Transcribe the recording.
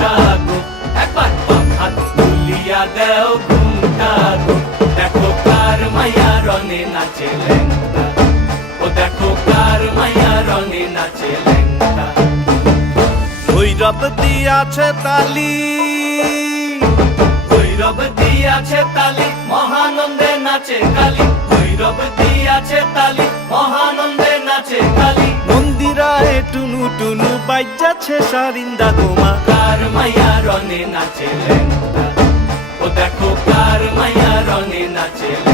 ঘুমটা গো, একবার বাম হাত তুলিয়া দেও ঘুমটা গো। দেখো কার মাইয়া রনে নাচে ল্যাংটা, ও দেখো কার মাইয়া রনে নাচে ল্যাংটা। ভৈরব দিয়াছে তালি, ভৈরব দিয়াছে তালি, মহানন্দে নাচে কালী। ভৈরব দিয়াছে তালি, মহানন্দে নাচে কালী। মন্দিরায় টুনু টুনু বাজ্যাছে সারিন্দা গোমা। কার মাইয়া রনে নাচে ল্যাংটা, ও দেখো কার মাইয়া রনে নাচে ল্যাংটা।